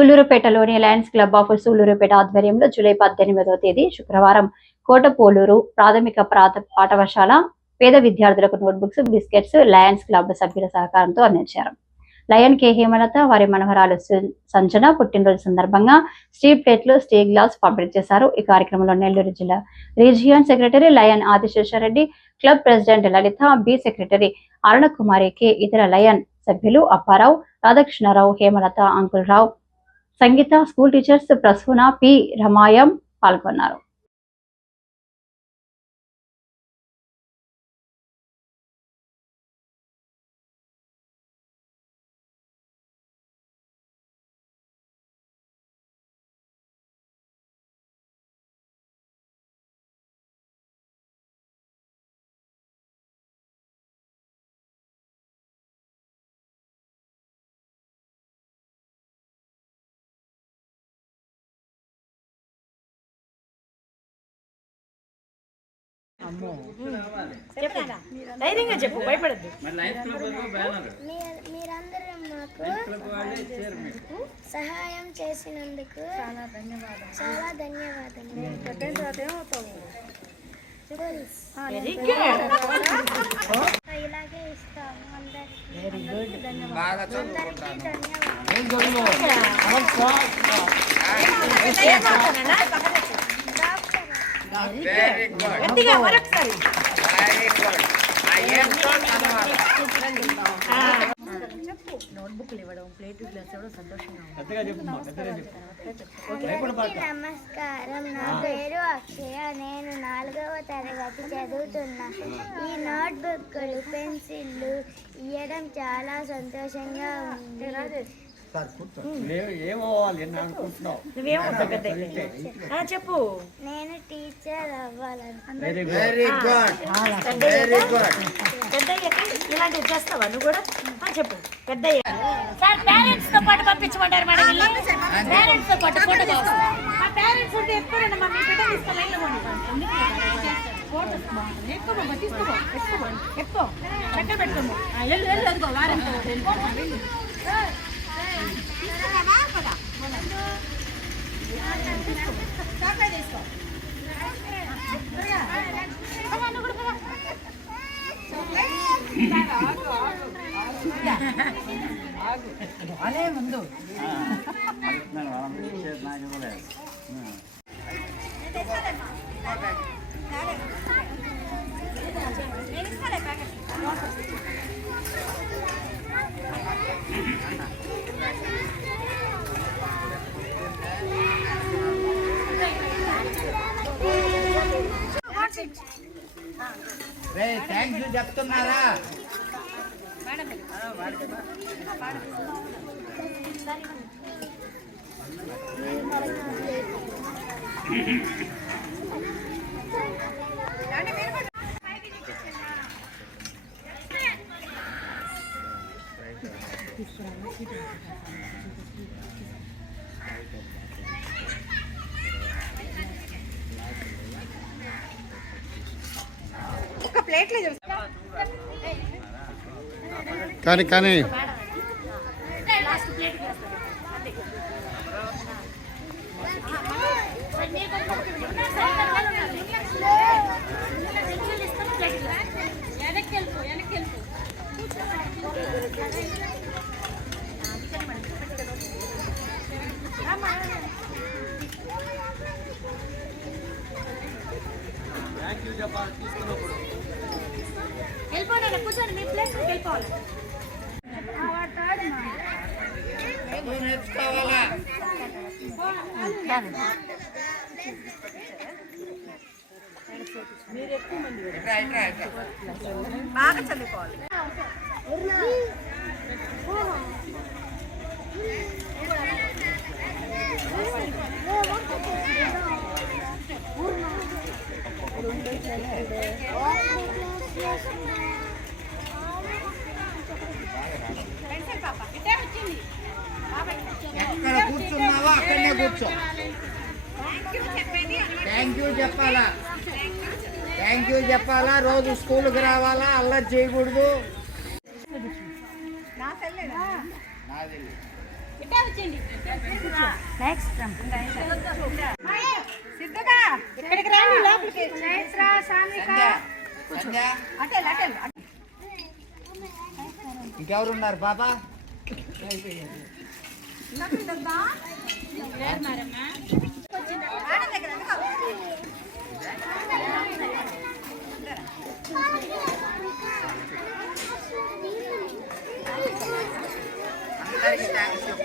సూలూరుపేటలోని lions club of Sullurpeta ఆధ్వర్యంలో July పద్దెనిమిదవ తేదీ శుక్రవారం కోటపోలూరు ప్రాథమిక ప్రాథ పాఠశాల పేద విద్యార్థులకు నోట్బుక్స్ బిస్కెట్స్ లయన్స్ క్లబ్ సభ్యుల సహకారంతో అందించారు. లయన్ కే. హేమలత వారి మనవరాలు సంచన సంజన పుట్టినరోజు సందర్భంగా స్టీల్ ప్లేట్లు స్టీల్ గ్లాస్ పంపిణీ చేశారు. ఈ కార్యక్రమంలో నెల్లూరు జిల్లా region secretary lion Adiseshareddy club president Lalitha B secretary Arunakumari K. ఇతర లయన్ సభ్యులు Apparao Radhakrishnarao Hemalatha Ankul Rao Sangeetha school teachers Prasuna P రమాయం పాల్గొన్నారు. ధైర్యంగా చెప్పు భయపడద్దు. మీరందరూ మాకు సహాయం చేసినందుకు చాలా ధన్యవాదాలు. చాలా ధన్యవాదాలు. వెరీ గుడ్ ఇలాగే ఇస్తాము అందరికి. వెరీ గుడ్ అందరికీ ధన్యవాదాలు డాక్టర్ గట్టిగా మరొకసారి నోట్బుక్లు ఇవ్వడం ప్లేట్ గ్లాస్ ఇవ్వడం సంతోషంగా ఉంది. అందరికీ నమస్కారం. నా పేరు అక్షయ. నేను నాలుగవ తరగతి చదువుతున్నా. ఈ నోట్బుక్లు పెన్సిళ్ళు ఇవ్వడం చాలా సంతోషంగా ఉంది. చెప్పు. నేను టీచర్ అవ్వాలను. వెరీ గుడ్ పెద్ద పెద్ద అయ్యాక ఇలాంటివి చేస్తావా నువ్వు కూడా? ఆ, చెప్పు. పెద్ద సార్ పేరెంట్స్తో పాటు పంపించమంటారు మేడం పేరెంట్స్తో పాటు ఫోటో మా పేరెంట్స్ ఉంటే ఎక్కువ మా మీ బిడ్డ తీసుకో లైన్లో ఫోటోస్ బాగుంటుంది ఎక్కువ తీసుకోబో ఎక్కువ ఎక్కువ. చక్క పెట్టుకోము వెళ్ళు వెళ్ళు అదిగో వారం అలే ముందు నాకు ఇవ్వలేదు రే థ్యాంక్ యూ చెప్తున్నారా ఒక ప్లేట్లో కానీ కానీ. లాస్ట్ ప్లేట్ వెనక్కి వెళ్ళిపో వెనక్కి వెళ్ళిపో వెళ్ళిపోయినా కూర్చోండి మీ ప్లేస్ వెళ్ళిపోవాలి. బాగా నేర్చుకోవాలా ఇట్రా, ఎక్కడ కూర్చున్నావో అక్కడనే కూర్చో. థ్యాంక్ యూ చెప్పాలా? థ్యాంక్ యూ చెప్పాలా? రోజు స్కూల్కి రావాలా? అల్లరి చేయకూడదు. సిద్ధగా ఇక్కడికి లోపలికి. సామిక ఇంకెవరు ఉన్నారు పాప? అందరికీ థ్యాంక్స్